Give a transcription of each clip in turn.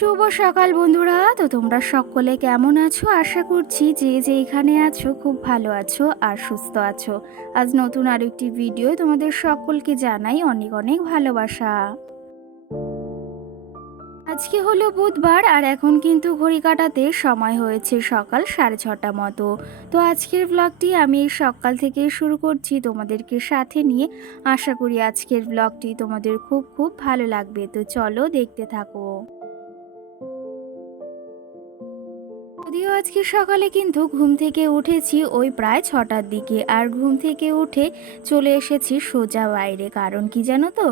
শুভ সকাল বন্ধুরা। তো তোমরা সকলে কেমন আছো? আশা করছি যে যেখানে আছো খুব ভালো আছো আর সুস্থ আছো। আজ নতুন আরেকটি ভিডিও তোমাদের সকলকে জানাই অনেক অনেক ভালোবাসা। আজকে হলো বুধবার আর এখন কিন্তু ঘড়ি কাটাতে সময় হয়েছে সকাল 6:30 মতো। তো আজকের ব্লগটি আমি এই সকাল থেকে শুরু করছি তোমাদেরকে সাথে নিয়ে। আশা করি আজকের ব্লগটি তোমাদের খুব খুব ভালো লাগবে। তো চলো দেখতে থাকো। যদিও আজকে সকালে কিন্তু ঘুম থেকে উঠেছি ওই প্রায় 6টার দিকে, আর ঘুম থেকে উঠে চলে এসেছি সোজা বাইরে। কারণ কি জানো তো,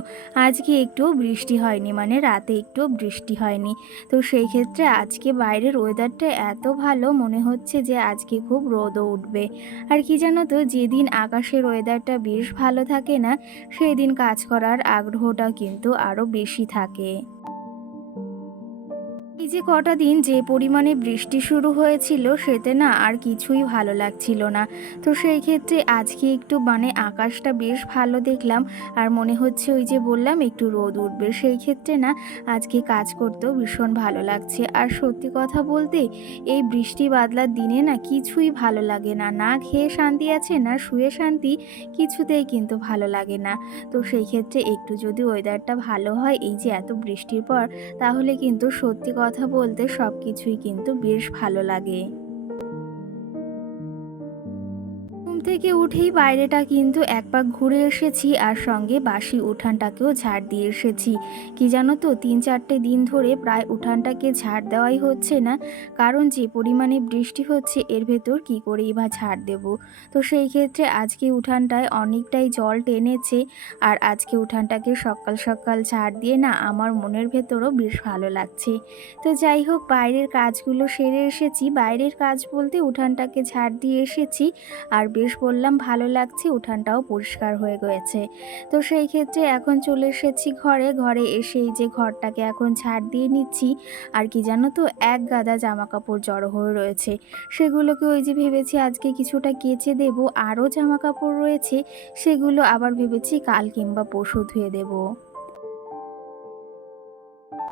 আজকে একটু বৃষ্টি হয়নি, মানে রাতে একটু বৃষ্টি হয়নি। তো সেই ক্ষেত্রে আজকে বাইরের ওয়েদারটা এত ভালো, মনে হচ্ছে যে আজকে খুব রোদও উঠবে। আর কি জানো তো, যেদিন আকাশের ওয়েদারটা বেশ ভালো থাকে না, সেই দিন কাজ করার আগ্রহটা কিন্তু আরও বেশি থাকে। এই যে কটা দিন যে পরিমাণে বৃষ্টি শুরু হয়েছিল, সেতে না আর কিছুই ভালো লাগছিল না। তো সেই ক্ষেত্রে আজকে একটু মানে আকাশটা বেশ ভালো দেখলাম, আর মনে হচ্ছে ওই যে বললাম একটু রোদ উঠবে। সেই ক্ষেত্রে না আজকে কাজ করতেও ভীষণ ভালো লাগছে। আর সত্যি কথা বলতে, এই বৃষ্টি বাদলার দিনে না কিছুই ভালো লাগে না, না খেয়ে শান্তি আছে না শুয়ে শান্তি, কিছুতেই কিন্তু ভালো লাগে না। তো সেই ক্ষেত্রে একটু যদি ওয়েদারটা ভালো হয় এই যে এত বৃষ্টির পর, তাহলে কিন্তু সত্যি কথা বলতে সব কিছুই কিন্তু বেশ ভালো লাগে। ঘুম থেকে উঠেই বাইরেটা কিন্তু এক পাক ঘুরে এসেছি, আর সঙ্গে বাসি উঠানটাকেও ঝাড় দিয়ে এসেছি। কি জানো তো, 3-4টে দিন ধরে প্রায় উঠানটাকে ঝাড় দেওয়াই হচ্ছে না। কারণ যে পরিমাণে বৃষ্টি হচ্ছে, এর ভেতর কি করেই বা ঝাড় দেব। তো সেই ক্ষেত্রে আজকে উঠানটায় অনেকটাই জল টেনেছে, আর আজকে উঠানটাকে সকাল সকাল ঝাড় দিয়ে না আমার মনের ভেতরও বেশ ভালো লাগছে। তো যাই হোক, বাইরের কাজগুলো সেরে এসেছি। বাইরের কাজ বলতে উঠানটাকে ঝাড় দিয়ে এসেছি, আর বেশ বললাম ভালো লাগছে, উঠানটাও পরিষ্কার হয়ে গেছে। তো সেই ক্ষেত্রে এখন চলে এসেছি ঘরে। ঘরে এসে এই যে ঘরটাকে এখন ঝাড় দিয়ে নিচ্ছি। আর কি জানো তো, এক গাদা জামা কাপড় জড়ো হয়ে রয়েছে, সেগুলোকে ওই যে ভেবেছি আজকে কিছুটা কেচে দেব। আরও জামা কাপড় রয়েছে, সেগুলো আবার ভেবেছি কাল কিংবা পরশু ধুয়ে দেবো।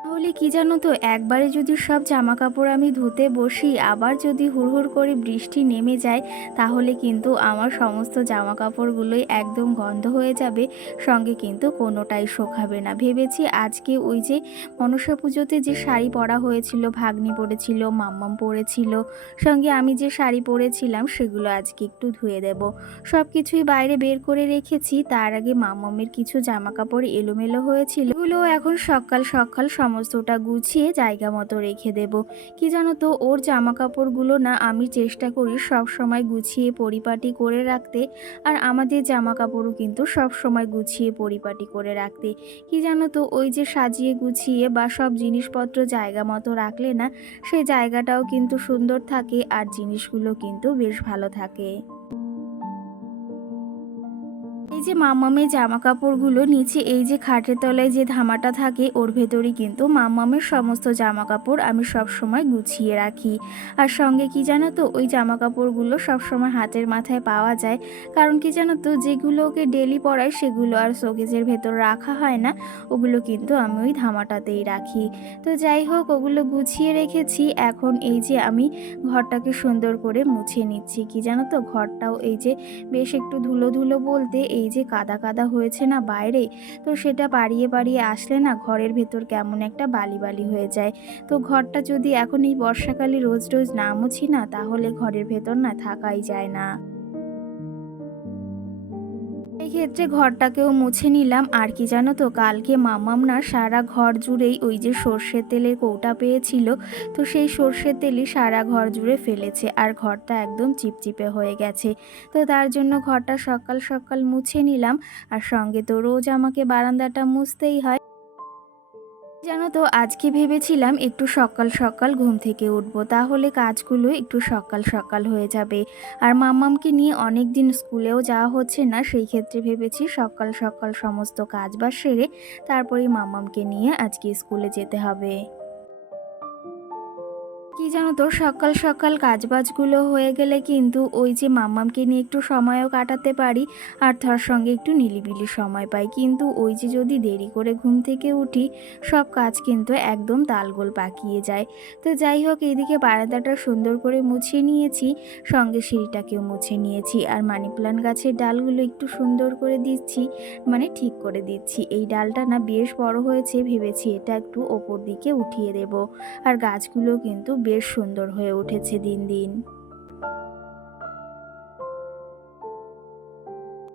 তাহলে কি জানো তো, একবারে যদি সব জামা কাপড় আমি ধুতে বসি, আবার যদি হুড়হুড় করে বৃষ্টি নেমে যায়, তাহলে কিন্তু আমার সমস্ত জামা কাপড়গুলোই একদম গন্ধ হয়ে যাবে, সঙ্গে কিন্তু কোনোটাই শোকাবে না। ভেবেছি আজকে ওই যে মনসা পুজোতে যে শাড়ি পরা হয়েছিল, ভাগ্নি পরেছিল, মাম্মাম পরেছিল, সঙ্গে আমি যে শাড়ি পরেছিলাম, সেগুলো আজকে একটু ধুয়ে দেব। সব কিছুই বাইরে বের করে রেখেছি। তার আগে মাম্মামের কিছু জামা কাপড় এলোমেলো হয়েছিল, এগুলো এখন সকাল সকাল সমস্তটা গুছিয়ে জায়গা মতো রেখে দেব। কি জানো তো, ওর জামা কাপড়গুলো না আমি চেষ্টা করি সব সময় গুছিয়ে পরিপাটি করে রাখতে, আর আমাদের জামা কাপড়ও কিন্তু সব সময় গুছিয়ে পরিপাটি করে রাখতে। কি জানো তো, ওই যে সাজিয়ে গুছিয়ে বা সব জিনিসপত্র জায়গা মতো রাখলে না, সেই জায়গাটাও কিন্তু সুন্দর থাকে, আর জিনিসগুলো কিন্তু বেশ ভালো থাকে। এই যে মাম্মামের জামা কাপড়গুলো নিচে এই যে খাটের তলায় যে ধামাটা থাকে, ওর ভেতরেই কিন্তু মাম্মামের সমস্ত জামা কাপড় আমি সব সময় গুছিয়ে রাখি। আর সঙ্গে কি জানো তো, ওই জামা কাপড়গুলো সব সময় হাতের মাথায় পাওয়া যায়। কারণ কি জানো তো, যেগুলো ওকে ডেলি পরায় সেগুলো আর শোকেজের ভেতর রাখা হয় না, ওগুলো কিন্তু আমি ওই ধামাটাতেই রাখি। তো যাই হোক, ওগুলো গুছিয়ে রেখেছি। এখন এই যে আমি ঘরটাকে সুন্দর করে মুছে নিচ্ছি। কি জানো তো, ঘরটাও এই যে বেশ একটু ধুলো ধুলো বলতে এই যে কাদা কাদা হয়েছে না বাইরে, তো সেটা বাড়িয়ে বাড়িয়ে আসলে না ঘরের ভেতর কেমন একটা বালি বালি হয়ে যায়। তো ঘরটা যদি এখন এই বর্ষাকালে রোজ রোজ না মুছি না, তাহলে ঘরের ভেতর না থাকাই যায় না। এই ক্ষেত্রে ঘরটাকেও মুছে নিলাম। আর কি জানো তো, কালকে মাম্মাম না সারা ঘর জুড়েই ওই যে সর্ষের তেলের কৌটা পেয়েছিল, তো সেই সর্ষের তেলই সারা ঘর জুড়ে ফেলেছে, আর ঘরটা একদম চিপচিপে হয়ে গেছে। তো তার জন্য ঘরটা সকাল সকাল মুছে নিলাম। আর সঙ্গে তো রোজ আমাকে বারান্দাটা মুছতেই হয়। জানো তো, আজকে ভেবেছিলাম একটু সকাল সকাল ঘুম থেকে উঠবো, তাহলে কাজগুলো একটু সকাল সকাল হয়ে যাবে। আর মাম্মামকে নিয়ে অনেক দিন স্কুলেও যাওয়া হচ্ছে না, সেই ক্ষেত্রে ভেবেছি সকাল সকাল সমস্ত কাজ বাজ সেরে তারপরেই মাম্মামকে নিয়ে আজকে স্কুলে যেতে হবে। কি জানো তো, সকাল সকাল কাজবাজগুলো হয়ে গেলে কিন্তু ওই যে মাম্মামকে নিয়ে একটু সময়ও কাটাতে পারি আর তার সঙ্গে একটু নিলিবিলি সময় পাই। কিন্তু ওই যে যদি দেরি করে ঘুম থেকে উঠি, সব কাজ কিন্তু একদম তালগোল পাকিয়ে যায়। তো যাই হোক, এইদিকে বারান্দাটা সুন্দর করে মুছিয়ে নিয়েছি, সঙ্গে সিঁড়িটাকেও মুছে নিয়েছি। আর মানি প্ল্যান্ট গাছের ডালগুলো একটু সুন্দর করে দিচ্ছি, মানে ঠিক করে দিচ্ছি। এই ডালটা না বেশ বড় হয়েছে, ভেবেছি এটা একটু ওপর দিকে উঠিয়ে দেব। আর গাছগুলো কিন্তু বেশ সুন্দর হয়ে উঠেছে দিন দিন।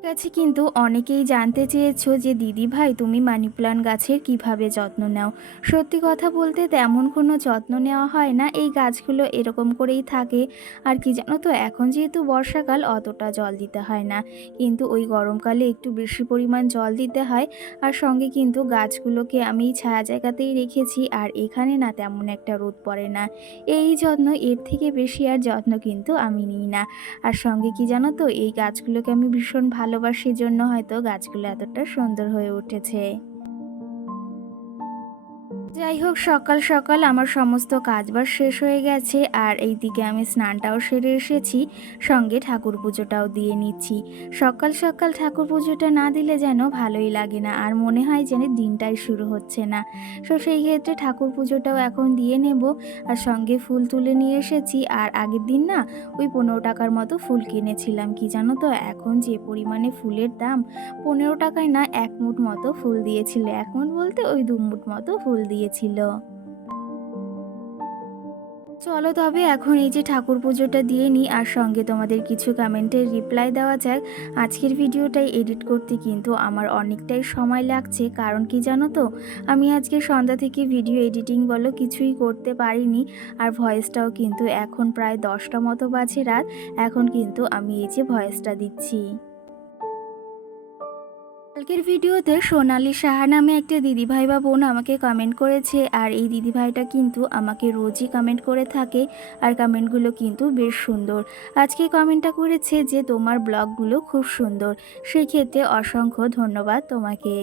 কাছে কিন্তু অনেকেই জানতে চেয়েছো যে দিদি ভাই তুমি মানি প্ল্যান্ট গাছের কিভাবে যত্ন নাও। সত্যি কথা বলতে তেমন কোনো যত্ন নেওয়া হয় না, এই গাছগুলো এরকম করেই থাকে। আর কি জানো তো, এখন যেহেতু বর্ষাকাল অতটা জল দিতে হয় না, কিন্তু ওই গরমকালে একটু বেশি পরিমাণ জল দিতে হয়। আর সঙ্গে কিন্তু গাছগুলোকে আমি ছায়া জায়গাতেই রেখেছি, আর এখানে না তেমন একটা রোদ পড়ে না। এই যত্ন, এর থেকে বেশি আর যত্ন কিন্তু আমি নিই না। আর সঙ্গে কি জানো তো, এই গাছগুলোকে আমি ভীষণ ভালোবাসি জন্য হয়তো গাছগুলো এতটা সুন্দর হয়ে উঠেছে। যাই হোক, সকাল সকাল আমার সমস্ত কাজবাজ শেষ হয়ে গেছে, আর এইদিকে আমি স্নানটাও সেরে এসেছি, সঙ্গে ঠাকুর পুজোটাও দিয়ে নিচ্ছি। সকাল সকাল ঠাকুর পুজোটা না দিলে যেন ভালোই লাগে না, আর মনে হয় যেন দিনটাই শুরু হচ্ছে না। তো সেই ক্ষেত্রে ঠাকুর পুজোটাও এখন দিয়ে নেব। আর সঙ্গে ফুল তুলে নিয়ে এসেছি, আর আগের দিন না ওই 15 টাকার মতো ফুল কিনেছিলাম। কি জানো তো, এখন যে পরিমাণে ফুলের দাম, 15 টাকায় না 1 মুঠ মতো ফুল দিয়েছিল। 1 মুঠ বলতে ওই 2 মুঠ মতো ফুল দিয়েছিল। চলো তবে এখন এই যে ঠাকুর পুজোটা দিয়ে নিই, আর সঙ্গে তোমাদের কিছু কমেন্টের রিপ্লাই দেওয়া যাক। আজকের ভিডিওটাই এডিট করতে কিন্তু আমার অনেকটাই সময় লাগছে, কারণ কি জানো তো, আমি আজকে সন্ধ্যা থেকে ভিডিও এডিটিং বলো কিছুই করতে পারিনি। আর ভয়েসটাও কিন্তু এখন প্রায় 10টা মতো বাজে রাত, এখন কিন্তু আমি এই যে ভয়েসটা দিচ্ছি। কালকের ভিডিওতে সোনালি সাহা নামে একটা দিদিভাই বা বোন আমাকে কমেন্ট করেছে, আর এই দিদিভাইটা কিন্তু আমাকে রোজই কমেন্ট করে থাকে, আর কমেন্টগুলো কিন্তু বেশ সুন্দর। আজকে কমেন্টটা করেছে যে তোমার ব্লগগুলো খুব সুন্দর, সেই ক্ষেত্রে অসংখ্য ধন্যবাদ তোমাকে।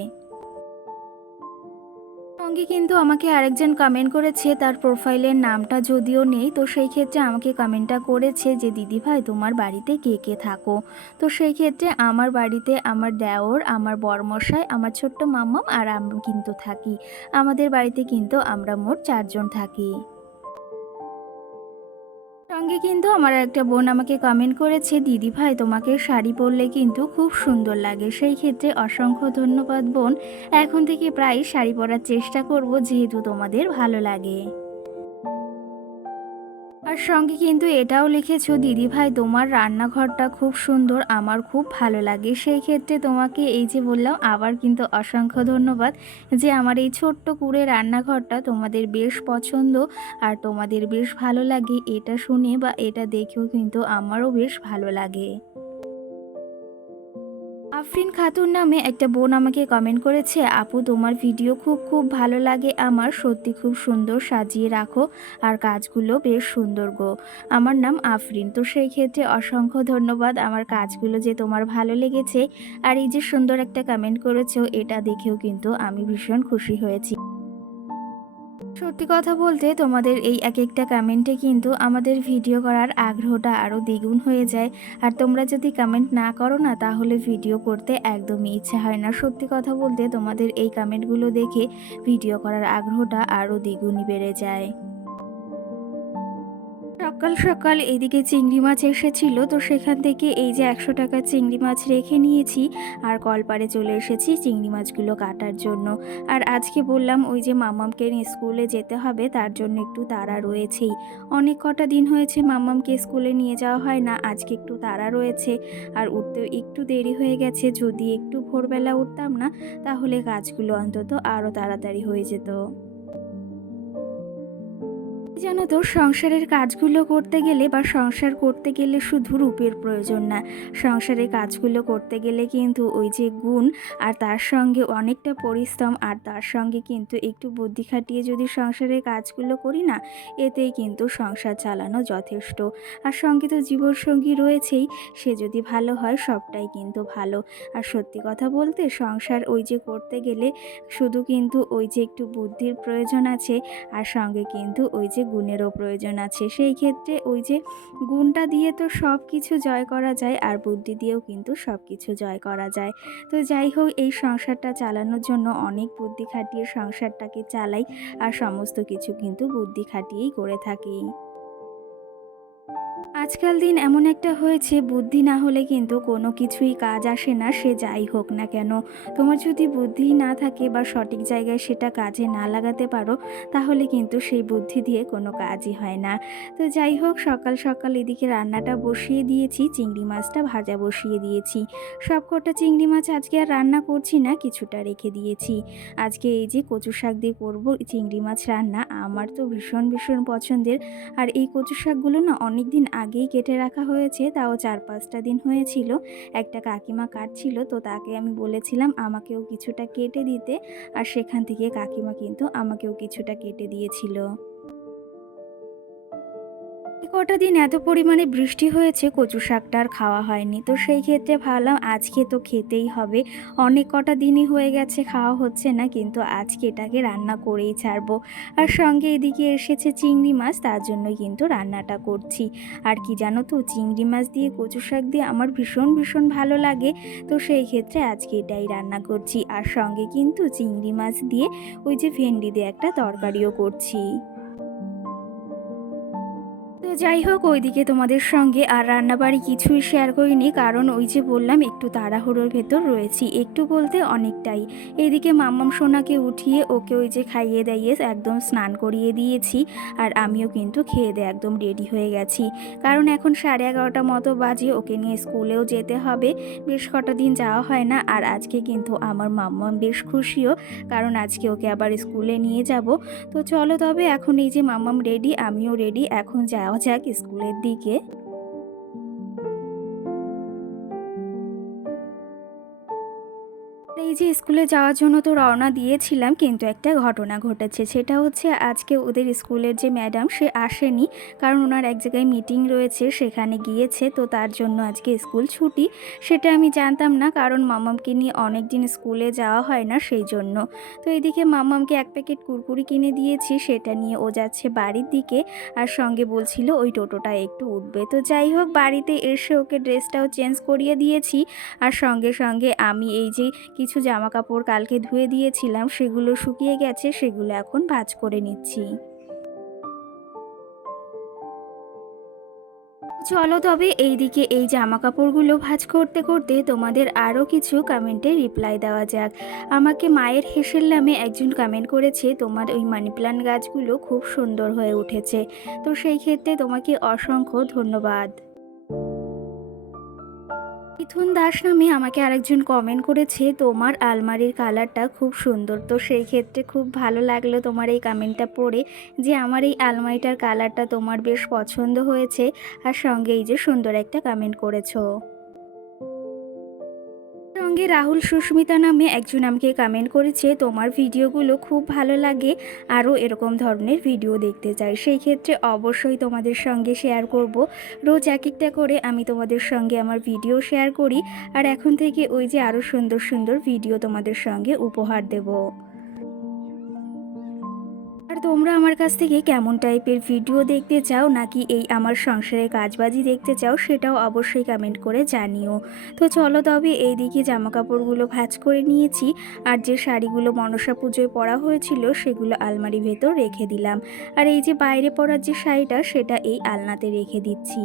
সঙ্গে কিন্তু আমাকে আরেকজন কমেন্ট করেছে, তার প্রোফাইলের নামটা যদিও নেই, তো সেই ক্ষেত্রে আমাকে কমেন্টটা করেছে যে দিদিভাই তোমার বাড়িতে কে কে থাকো। তো সেই ক্ষেত্রে আমার বাড়িতে আমার দেওর, আমার বরমশাই, আমার ছোট্ট মাম্মাম আর আমি কিন্তু থাকি। আমাদের বাড়িতে কিন্তু আমরা মোট 4 জন থাকি। সঙ্গে কিন্তু আমার একটা বোন আমাকে কমেন্ট করেছে, দিদি ভাই তোমাকে শাড়ি পরলে কিন্তু খুব সুন্দর লাগে। সেই ক্ষেত্রে অসংখ্য ধন্যবাদ বোন, এখন থেকে প্রায় শাড়ি পরার চেষ্টা করব, যেহেতু তোমাদের ভালো লাগে। আর সঙ্গে কিন্তু এটাও লিখেছো, দিদি ভাই তোমার রান্নাঘরটা খুব সুন্দর, আমার খুব ভালো লাগে। সেই ক্ষেত্রে তোমাকে এই যে বললাম, আবার কিন্তু অসংখ্য ধন্যবাদ যে আমার এই ছোট্ট কুঁড়ে রান্নাঘরটা তোমাদের বেশ পছন্দ আর তোমাদের বেশ ভালো লাগে। এটা শুনে বা এটা দেখেও কিন্তু আমারও বেশ ভালো লাগে। আফরিন খাতুন নামে একটা বোন আমাকে কমেন্ট করেছে, আপু তোমার ভিডিও খুব খুব ভালো লাগে আমার, সত্যি খুব সুন্দর সাজিয়ে রাখো আর কাজগুলো বেশ সুন্দর গো। আমার নাম আফরিন। তো সেই ক্ষেত্রে অসংখ্য ধন্যবাদ আমার কাজগুলো যে তোমার ভালো লেগেছে, আর এই যে সুন্দর একটা কমেন্ট করেছো, এটা দেখেও কিন্তু আমি ভীষণ খুশি হয়েছি। সত্যি কথা বলতে তোমাদের এই এক একটা কমেন্টে কিন্তু আমাদের ভিডিও করার আগ্রহটা আরও দ্বিগুণ হয়ে যায়। আর তোমরা যদি কমেন্ট না করো না, তাহলে ভিডিও করতে একদমই ইচ্ছা হয় না। সত্যি কথা বলতে তোমাদের এই কমেন্টগুলো দেখে ভিডিও করার আগ্রহটা আরও দ্বিগুণই বেড়ে যায়। সকাল সকাল এদিকে চিংড়ি মাছ এসেছিল, তো সেখান থেকে এই যে 100 টাকার চিংড়ি মাছ রেখে নিয়েছি, আর কলপাড়ে চলে এসেছি চিংড়ি মাছগুলো কাটার জন্য। আর আজকে বললাম ওই যে মাম্মামকে নিয়ে স্কুলে যেতে হবে, তার জন্য একটু তাড়া রয়েছেই। অনেক কটা দিন হয়েছে মাম্মামকে স্কুলে নিয়ে যাওয়া হয় না, আজকে একটু তাড়া রয়েছে। আর উঠতেও একটু দেরি হয়ে গেছে, যদি একটু ভোরবেলা উঠতাম না, তাহলে কাজগুলো অন্তত আরও তাড়াতাড়ি হয়ে যেত। জানো তো, সংসারের কাজগুলো করতে গেলে বা সংসার করতে গেলে শুধু রূপের প্রয়োজন না, সংসারের কাজগুলো করতে গেলে কিন্তু ওই যে গুণ, আর তার সঙ্গে অনেকটা পরিশ্রম, আর তার সঙ্গে কিন্তু একটু বুদ্ধি খাটিয়ে যদি সংসারের কাজগুলো করি না, এতেই কিন্তু সংসার চালানো যথেষ্ট। আর সঙ্গে তো জীবনসঙ্গী রয়েছেই, সে যদি ভালো হয় সবটাই কিন্তু ভালো। আর সত্যি কথা বলতে সংসার ওই যে করতে গেলে শুধু কিন্তু ওই যে একটু বুদ্ধির প্রয়োজন আছে, আর সঙ্গে কিন্তু ওই যে গুণেরও প্রয়োজন আছে। সেই ক্ষেত্রে ওই যে গুণটা দিয়ে তো সব কিছু জয় করা যায়, আর বুদ্ধি দিয়েও কিন্তু সব কিছু জয় করা যায়। তো যাই হোক, এই সংসারটা চালানোর জন্য অনেক বুদ্ধি খাটিয়ে সংসারটাকে চালাই, আর সমস্ত কিছু কিন্তু বুদ্ধি খাটিয়েই করে থাকি। আজকাল দিন এমন একটা হয়েছে, বুদ্ধি না হলে কিন্তু কোনো কিছুই কাজ আসে না, সে যাই হোক না কেন। তোমার যদি বুদ্ধি না থাকে বা সঠিক জায়গায় সেটা কাজে না লাগাতে পারো, তাহলে কিন্তু সেই বুদ্ধি দিয়ে কোনো কাজই হয় না। তো যাই হোক, সকাল সকাল এদিকে রান্নাটা বসিয়ে দিয়েছি, চিংড়ি মাছটা ভাজা বসিয়ে দিয়েছি। সব কটা চিংড়ি মাছ আজকে আর রান্না করছি না, কিছুটা রেখে দিয়েছি। আজকে এই যে কচু শাক দিয়ে করবো চিংড়ি মাছ রান্না, আমার তো ভীষণ ভীষণ পছন্দের। আর এই কচু শাকগুলো না অনেক দিন আগেই কেটে রাখা হয়েছে, তাও 4-5টা দিন হয়েছিল। একটা কাকিমা কাটছিল, তো তাকে আমি বলেছিলাম আমাকেও কিছুটা কেটে দিতে, আর সেখান থেকে কাকিমা কিন্তু আমাকেও কিছুটা কেটে দিয়েছিল। কটা দিন এত পরিমাণে বৃষ্টি হয়েছে, কচু শাকটা আর খাওয়া হয়নি। তো সেই ক্ষেত্রে ভাবলাম আজকে তো খেতেই হবে। অনেক কটা দিনই হয়ে গেছে খাওয়া হচ্ছে না, কিন্তু আজকে এটাকে রান্না করেই ছাড়বো। আর সঙ্গে এদিকে এসেছে চিংড়ি মাছ, তার জন্যই কিন্তু রান্নাটা করছি। আর কি জানো তো, চিংড়ি মাছ দিয়ে কচু শাক দিয়ে আমার ভীষণ ভীষণ ভালো লাগে। তো সেই ক্ষেত্রে আজকে এটাই রান্না করছি, আর সঙ্গে কিন্তু চিংড়ি মাছ দিয়ে ওই যে ভেন্ডি দিয়ে একটা তরকারিও করছি। তো যাই হোক, ওইদিকে তোমাদের সঙ্গে আর রান্নাবাড়ি কিছুই শেয়ার করিনি, কারণ ওই যে বললাম একটু তাড়াহুড়োর ভেতর রয়েছি, একটু বলতে অনেকটাই। এইদিকে মাম্মাম সোনাকে উঠিয়ে ওকে ওই যে খাইয়ে দাইয়ে একদম স্নান করিয়ে দিয়েছি, আর আমিও কিন্তু খেয়ে দিয়ে একদম রেডি হয়ে গেছি। কারণ এখন 11:30 মতো বাজে, ওকে নিয়ে স্কুলেও যেতে হবে। বেশ কটা দিন যাওয়া হয় না, আর আজকে কিন্তু আমার মাম্মাম বেশ খুশিও, কারণ আজকে ওকে আবার স্কুলে নিয়ে যাব। তো চলো তবে, এখন এই যে মাম্মাম রেডি, আমিও রেডি, এখন যাওয়া যাক স্কুলের দিকে। এই যে স্কুলে যাওয়ার জন্য তো রওনা দিয়েছিলাম, কিন্তু একটা ঘটনা ঘটেছে। সেটা হচ্ছে আজকে ওদের স্কুলের যে ম্যাডাম, সে আসেনি, কারণ ওনার এক জায়গায় মিটিং রয়েছে, সেখানে গিয়েছে। তো তার জন্য আজকে স্কুল ছুটি। সেটা আমি জানতাম না, কারণ মাম্মামকে নিয়ে অনেক দিন স্কুলে যাওয়া হয় না, সেই জন্য। তো এদিকে মাম্মামকে এক প্যাকেট কুরকুরি কিনে দিয়েছি, সেটা নিয়ে ও যাচ্ছে বাড়ির দিকে, আর সঙ্গে বলছিল ওই টোটোটা একটু উঠবে। তো যাই হোক, বাড়িতে এসে ওকে ড্রেসটাও চেঞ্জ করিয়ে দিয়েছি, আর সঙ্গে সঙ্গে আমি এই যে কিছু জামা কাপড় কালকে ধুয়ে দিয়েছিলাম, সেগুলো শুকিয়ে গেছে, সেগুলো এখন ভাঁজ করে নিচ্ছি। চলো তবে, এইদিকে এই জামা কাপড়গুলো ভাঁজ করতে করতে তোমাদের আরও কিছু কমেন্টে রিপ্লাই দেওয়া যাক। আমাকে মায়ের হেসেল নামে একজন কমেন্ট করেছে, তোমার ওই মানি প্ল্যান্ট গাছগুলো খুব সুন্দর হয়ে উঠেছে। তো সেই ক্ষেত্রে তোমাকে অসংখ্য ধন্যবাদ। মিথুন দাস নামে আমাকে আরেকজন কমেন্ট করেছে, তোমার আলমারির কালারটা খুব সুন্দর। তো সেই ক্ষেত্রে খুব ভালো লাগলো তোমার এই কমেন্টটা পড়ে, যে আমার এই আলমারিটার কালারটা তোমার বেশ পছন্দ হয়েছে, আর সঙ্গে এই যে সুন্দর একটা কমেন্ট করেছো। সঙ্গে রাহুল সুস্মিতা নামে একজন আমাকে কমেন্ট করেছে, তোমার ভিডিওগুলো খুব ভালো লাগে, আরও এরকম ধরনের ভিডিও দেখতে চাই। সেই ক্ষেত্রে অবশ্যই তোমাদের সঙ্গে শেয়ার করব। রোজ এক একটা করে আমি তোমাদের সঙ্গে আমার ভিডিও শেয়ার করি, আর এখন থেকে ওই যে আরও সুন্দর সুন্দর ভিডিও তোমাদের সঙ্গে উপহার দেব। আর তোমরা আমার কাছ থেকে কেমন টাইপের ভিডিও দেখতে চাও, নাকি এই আমার সংসারের কাজবাজি দেখতে চাও, সেটাও অবশ্যই কমেন্ট করে জানিও। তো চলো তবে, এইদিকে জামা কাপড়গুলো ভাঁজ করে নিয়েছি, আর যে শাড়িগুলো মনসা পুজোয় পরা হয়েছিল সেগুলো আলমারি ভেতর রেখে দিলাম। আর এই যে বাইরে পরার যে শাড়িটা, সেটা এই আলনাতে রেখে দিচ্ছি।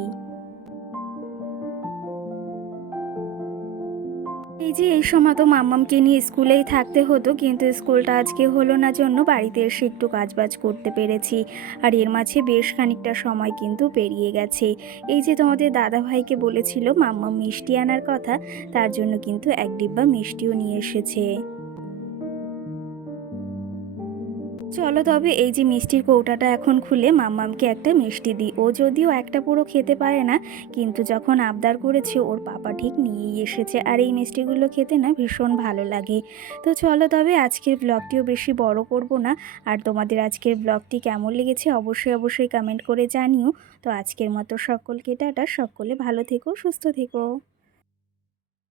এই যে এই সময় তো মাম্মামকে নিয়ে স্কুলেই থাকতে হতো, কিন্তু স্কুলটা আজকে হলো না জন্য বাড়িতে এসে একটু কাজবাজ করতে পেরেছি। আর এর মাঝে বেশ খানিকটা সময় কিন্তু পেরিয়ে গেছে। এই যে তোমাদের দাদাভাইকে বলেছিল মাম্মাম মিষ্টি আনার কথা, তার জন্য কিন্তু এক ডিব্বা মিষ্টিও নিয়ে এসেছে। চলো তবে, এই যে মিষ্টির কৌটাটা এখন খুলে মাম্মামকে একটা মিষ্টি দিই। ও যদিও একটা পুরো খেতে পারে না, কিন্তু যখন আবদার করেছে ওর পাপা ঠিক নিয়েই এসেছে, আর এই মিষ্টিগুলো খেতে না ভীষণ ভালো লাগে। তো চলো তবে, আজকের ব্লগটিও বেশি বড় করব না। আর তোমাদের আজকের ব্লগটি কেমন লেগেছে অবশ্যই অবশ্যই কমেন্ট করে জানিও। তো আজকের মতো সকলকে টাটা, সকলে ভালো থেকো, সুস্থ থেকো।